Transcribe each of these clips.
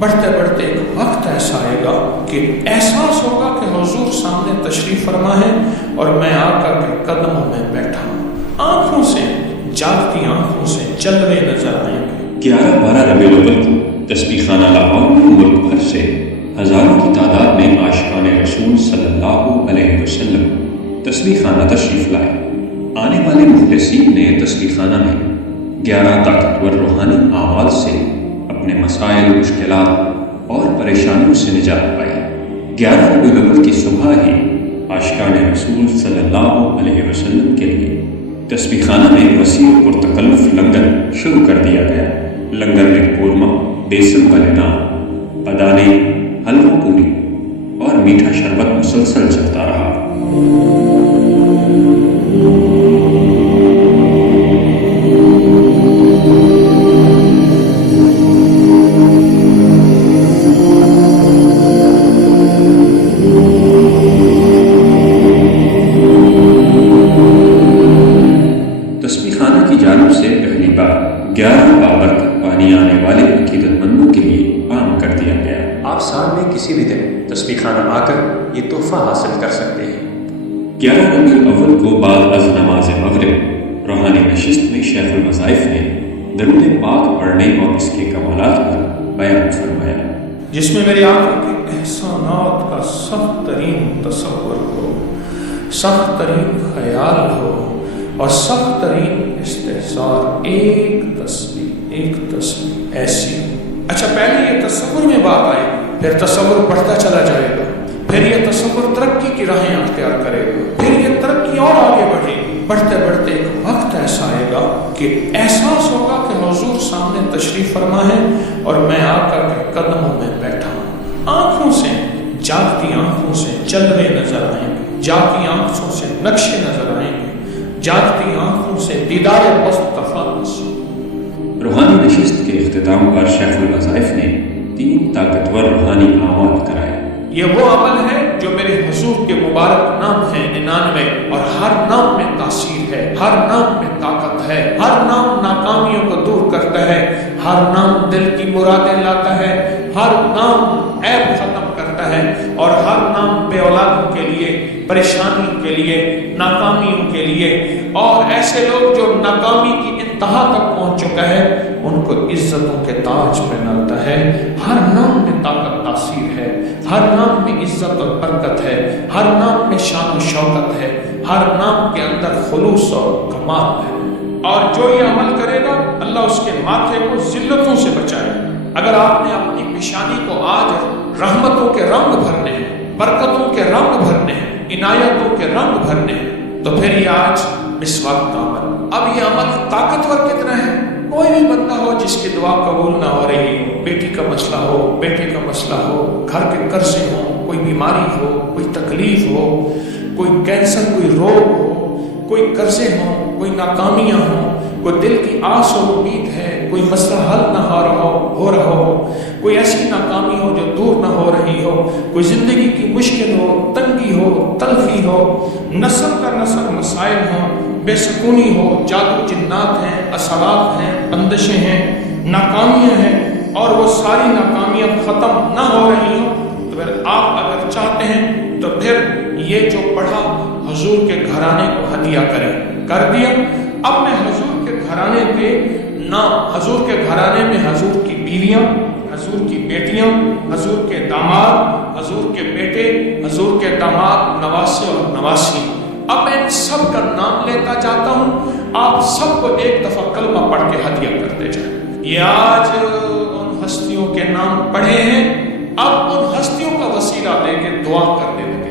بڑھتے بڑھتے ایک وقت ایسا آئے گا کہ احساس ہوگا کہ حضور سامنے تشریف فرما ہے اور میں آقا کے قدموں میں بیٹھا ہوں. آنکھوں سے, جاگتی آنکھوں سے جلوے نظر آئیں گے. 11-12 ربیع الاول کو تسبیح خانہ لاہور میں ملک بھر سے ہزاروں کی تعداد میں عاشقان رسول صلی اللہ علیہ وسلم تسبیح خانہ تشریف لائے. آنے والے مخلصین نے تسبیح خانہ میں 11 طاقتور روحانی اعمال سے اپنے مسائل, مشکلات اور پریشانیوں سے نجات پائی. 11 ربیع الاول کی صبح ہی عاشقان رسول صلی اللہ علیہ وسلم کے لیے تسبیح خانہ میں وسیع و پرتکلف لنگر شروع کر دیا گیا. لنگر میں قورمہ, بیسن والے نان, پدانے, حلوہ پوری اور میٹھا شربت مسلسل چلتا رہا. تسبیح خانہ کی جانب سے پہلی بار 11 بابرکت پانی آنے والے عقیدت مندوں کے لیے عام کر دیا گیا. آپ سال میں کسی بھی دن تسبیح خانہ آ کر یہ تحفہ حاصل کر سکتے ہیں. 11 ربیع الاول کو بعد از نماز مغرب روحانی نشست میں شیخ الوظائف نے درود پاک پڑھنے اور اس کے کمالات پر بیان فرمایا, جس میں میرے آقا کے احسانات کا سخت ترین تصور ہو, سخت ترین خیال ہو اور سخت ترین استحضار. ایک تسبیح ایسی. اچھا, پہلے یہ تصور میں بات آئے, پھر تصور بڑھتا چلا جائے گا, پھر یہ تصور ترقی کی راہیں اختیار کرے گا, پھر یہ ترقی اور آگے بڑھے گی. بڑھتے بڑھتے ایک وقت ایسا آئے گا کہ احساس ہوگا کہ حضور سامنے تشریف فرما ہے اور میں آقا کے قدموں میں بیٹھا ہوں. آنکھوں سے, جاگتی آنکھوں سے جلوے نظر آئیں گے, جاگتی آنکھوں سے نقشے نظر آئیں گے, جاگتی آنکھوں سے دیدار مصطفیٰ نصیب. روحانی نشست کے اختتام پر شیخ الوظائف نے 3 طاقتور روحانی اعمال کرائے. یہ وہ عمل ہے جو میرے حضور کے مبارک نام ہے 99, اور ہر نام میں تاثیر ہے, ہر نام میں طاقت ہے, ہر نام ناکامیوں کو دور کرتا ہے, ہر نام دل کی مرادیں لاتا ہے, ہر نام عیب ختم کرتا ہے, اور ہر نام بے اولادوں کے لیے, پریشانی کے لیے, ناکامیوں کے لیے, اور ایسے لوگ جو ناکامی کی انتہا تک پہنچ چکا ہے ان کو عزتوں کے تاج پہناتا ہے. ہر نام میں طاقت تاثیر ہے, ہر نام میں عزت اور برکت ہے, ہر نام میں شان و شوکت ہے, ہر نام کے اندر خلوص اور کمال ہے. اور جو یہ عمل کرے گا اللہ اس کے ماتھے کو ذلتوں سے بچائے. اگر آپ نے اپنی پیشانی کو آج رحمتوں کے رنگ بھرنے ہیں, برکتوں کے رنگ بھرنے ہیں, عنایتوں کے رنگ بھرنے ہیں, تو پھر یہ آج مسواک کا عمل. اب یہ عمل طاقتور کتنا ہے؟ کوئی بھی بندہ ہو جس کی دعا قبول نہ ہو رہی ہو, بیٹی کا مسئلہ ہو, بیٹے کا مسئلہ ہو, گھر کے قرضے ہوں, کوئی بیماری ہو, کوئی تکلیف ہو, کوئی کینسر, کوئی روگ ہو, کوئی قرضے ہوں, کوئی ناکامیاں ہوں, کوئی دل کی آس و امید ہے, کوئی مسئلہ حل نہ ہو رہا ہو, کوئی ایسی ناکامی ہو جو دور نہ ہو رہی ہو, کوئی زندگی کی مشکل ہو, تنگی ہو, تلخی ہو, نسل کا نسل مسائل ہوں, بے سکونی ہو, جادو جنات ہیں, اثرات ہیں, بندشیں ہیں, ناکامیاں ہیں, اور وہ ساری ناکامیاں ختم نہ ہو رہی ہوں, تو پھر آپ اگر چاہتے ہیں تو پھر یہ جو پڑھا حضور کے گھرانے کو ہدیہ کریں. کر دیا. اب میں حضور کے گھرانے کے نام, حضور کے گھرانے میں حضور کی بیویاں, حضور کی بیٹیاں, حضور کے داماد, حضور کے بیٹے, حضور کے داماد, نواسے اور نواسی, اب میں ان سب کا نام لیتا جاتا ہوں. آپ سب کو ایک دفعہ کلمہ پڑھ کے ہدیہ کرتے جائیں. یہ آج ان ہستیوں کے نام پڑھے ہیں, اب ان ہستیوں کا وسیلہ لے کے دعا کرنے لگے.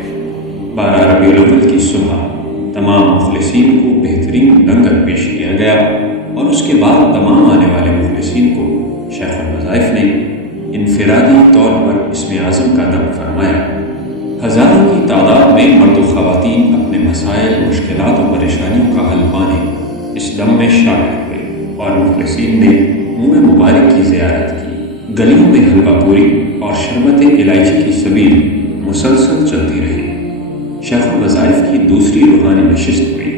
12 ربیع الاول کی صبح تمام مخلصین کو بہترین لنگر پیش کیا گیا اور اس کے بعد تمام آنے والے مخلصین کو شیخ الوظائف نے انفرادی طور پر اسم اعظم کا دم فرمایا. ہزاروں کی تعداد میں مرد و خواتین اپنے مسائل, مشکلات و پریشانیوں کا حل پانے اس دم میں شامل ہوئے اور مخلصین نے منہ مبارک کی زیارت کی. گلیوں میں حلوہ پوری اور شربت الائچی کی سبیل مسلسل چلتی رہی. شیخ الوظائف کی دوسری روحانی نشست ہوئی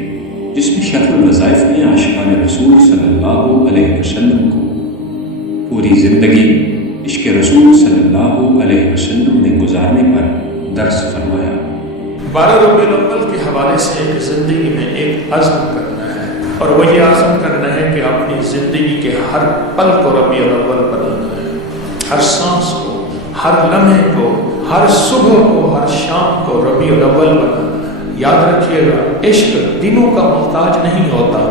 جس میں شیخ الوظائف نے عاشقان رسول صلی اللہ علیہ وسلم کو پوری زندگی عشق عشق رسول صلی اللہ علیہ وسلم میں گزارنے پر درس فرمایا۔ 12 ربیع الاول کے حوالے سے ایک زندگی میں ایک عزم کرنا ہے، اور وہ یہ عزم کرنا ہے کہ اپنی زندگی کے ہر پل کو ربیع الاول بنانا ہے، ہر سانس کو، ہر لمحے کو، ہر صبح کو، ہر شام کو ربیع الاول بنانا ہے۔ یاد رکھیے گا، عشق دنوں کا محتاج نہیں ہوتا،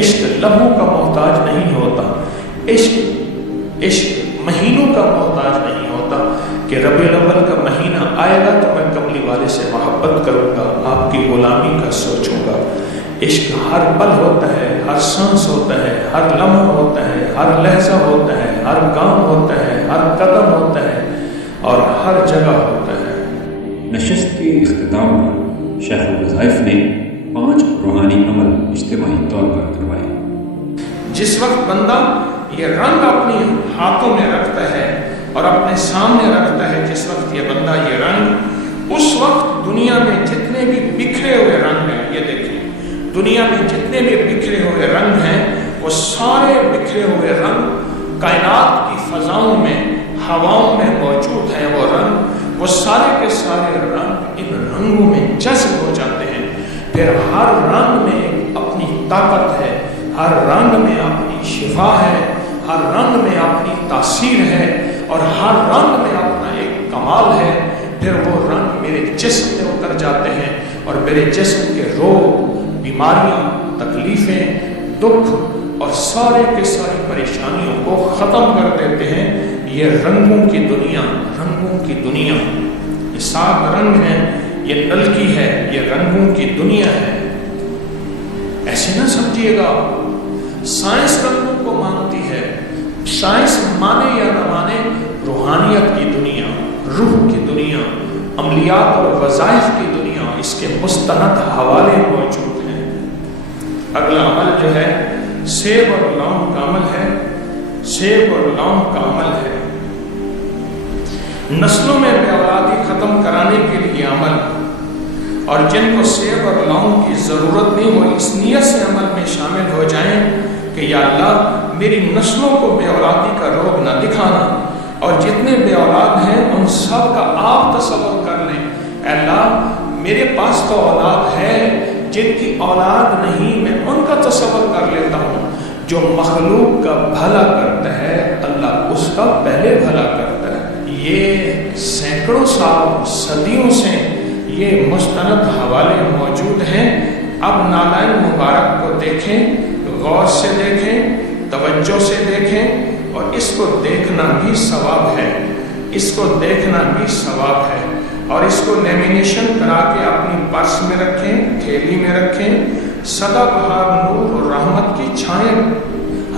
عشق لمحوں کا محتاج نہیں ہوتا، عشق مہینوں کا محتاج نہیں ہوتا کہ ربیع الاول کا مہینہ آئے گا تو میں کملی والے سے محبت کروں گا، آپ کی غلامی کا سوچوں گا۔ عشق ہر پل ہوتا ہے، ہر سانس ہوتا ہے، ہر لمحہ ہوتا ہے، ہر لہجہ ہوتا ہے، ہر کام ہوتا ہے، ہر قدم ہوتا ہے اور ہر جگہ ہوتا ہے۔ نشست کے اختتام پر شیخ الوظائف نے 5 روحانی عمل اجتماعی طور پر کروائے۔ جس وقت بندہ یہ رنگ اپنی ہاتھوں میں رکھتا ہے اور اپنے سامنے رکھتا ہے، جس وقت یہ بندہ یہ رنگ، اس وقت دنیا میں جتنے بھی بکھرے ہوئے رنگ ہیں، یہ دیکھیں دنیا میں جتنے بھی بکھرے ہوئے رنگ ہیں، وہ سارے بکھرے ہوئے رنگ کائنات کی فضاؤں میں، ہواؤں میں موجود ہیں۔ وہ رنگ، وہ سارے کے سارے رنگ ان رنگوں میں جذب ہو جاتے ہیں۔ پھر ہر رنگ میں اپنی طاقت ہے، ہر رنگ میں اپنی شفا ہے، ہر رنگ میں اپنی تاثیر ہے، اور ہر رنگ میں اپنا ایک کمال ہے۔ پھر وہ رنگ میرے جسم میں اتر جاتے ہیں اور میرے جسم کے روگ، بیماریاں، تکلیفیں، دکھ اور سارے کے ساری پریشانیوں کو ختم کر دیتے ہیں۔ یہ رنگوں کی دنیا، رنگوں کی دنیا، یہ 7 رنگ ہیں، یہ نلکی ہے، یہ رنگوں کی دنیا ہے۔ ایسے نہ سمجھیے گا، سائنس رنگوں کو مانتی ہے، سائنس مانے یا نہ مانے، روحانیت کی دنیا، روح کی دنیا، عملیات اور وظائف کی دنیا، اس کے مستند حوالے موجود ہیں۔ اگلا عمل جو ہے سیب اور لونگ کا عمل ہے، سیب اور لونگ کا عمل ہے۔ نسلوں میں بے اولادی ختم کرانے کے لیے عمل، اور جن کو سیب اور لونگ کی ضرورت نہیں، وہ اس نیت سے عمل میں شامل ہو جائیں کہ یا اللہ میری نسلوں کو بے اولادی کا روگ نہ دکھانا، اور جتنے بے اولاد ہیں ان سب کا آپ تصور کر لیں۔ اے اللہ میرے پاس تو اولاد ہے، جن کی اولاد نہیں میں ان کا تصور کر لیتا ہوں۔ جو مخلوق کا بھلا کرتا ہے اللہ اس کا پہلے بھلا کرتا ہے۔ یہ سینکڑوں سال، صدیوں سے یہ مستند حوالے موجود ہیں۔ اب نالائن مبارک کو دیکھیں، غور سے دیکھیں، توجہ سے دیکھیں، اور اس کو دیکھنا بھی ثواب ہے، اس کو دیکھنا بھی ثواب ہے، اور اس کو لیمینیشن کرا کے اپنی پرس میں رکھیں، تھیلی میں رکھیں۔ سدا بہار نور اور رحمت کی چھائیں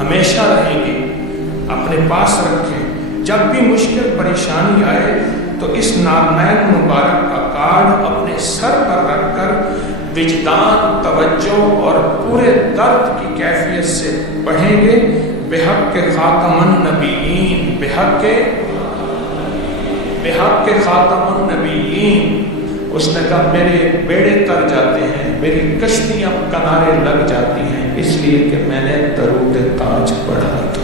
ہمیشہ رہیں گی، اپنے پاس رکھیں۔ جب بھی مشکل پریشانی آئے تو اس نالائن مبارک کا کارڈ اپنے سر پر رکھ کر وجدان، توجہ اور پورے درد کی کیفیت سے پڑھیں گے۔ بحق خاتم النبیین، بحق خاتم النبیین۔ اس نے کہا میرے بیڑے تر جاتے ہیں، میری کشتیاں کنارے لگ جاتی ہیں، اس لیے کہ میں نے درود تاج پڑھا تھا۔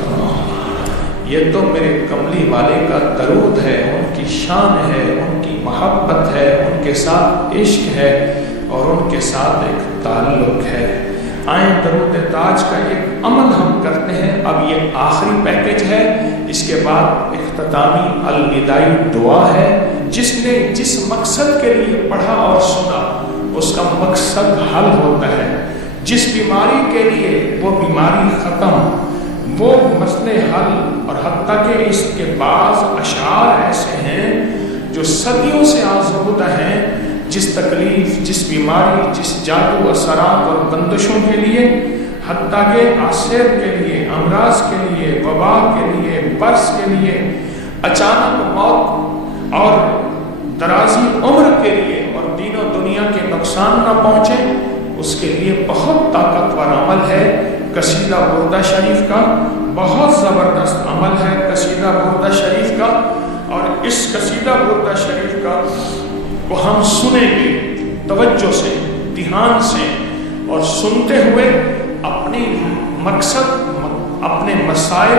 یہ تو میرے کملی والے کا درود ہے، ان کی شان ہے، ان کی محبت ہے، ان کے ساتھ عشق ہے اور ان کے ساتھ ایک تعلق ہے۔ آئیں درود تاج کا ایک عمل ہم کرتے ہیں۔ اب یہ آخری پیکج ہے، اس کے بعد اختتامی الوداعی دعا ہے۔ جس نے جس مقصد کے لیے پڑھا اور سنا اس کا مقصد حل ہوتا ہے، جس بیماری کے لیے وہ بیماری ختم، وہ مسئلے حل۔ اور حتیٰ کہ اس کے بعض اشعار ایسے ہیں جو صدیوں سے آزمودہ ہیں، جس تکلیف، جس بیماری، جس جادو اثرات اور بندشوں کے لیے، حتیٰ کہ آسیب کے لیے، امراض کے لیے، وبا کے لیے، برس کے لیے، اچانک موت اور درازی عمر کے لیے، اور دین و دنیا کے نقصان نہ پہنچے، اس کے لیے بہت طاقتور عمل ہے قصیدہ بردہ شریف کا۔ بہت زبردست عمل ہے قصیدہ بردہ شریف کا، اور اس قصیدہ بردہ شریف کا وہ ہم سنیں گے توجہ سے، دھیان سے، اور سنتے ہوئے اپنی مقصد، اپنے مسائل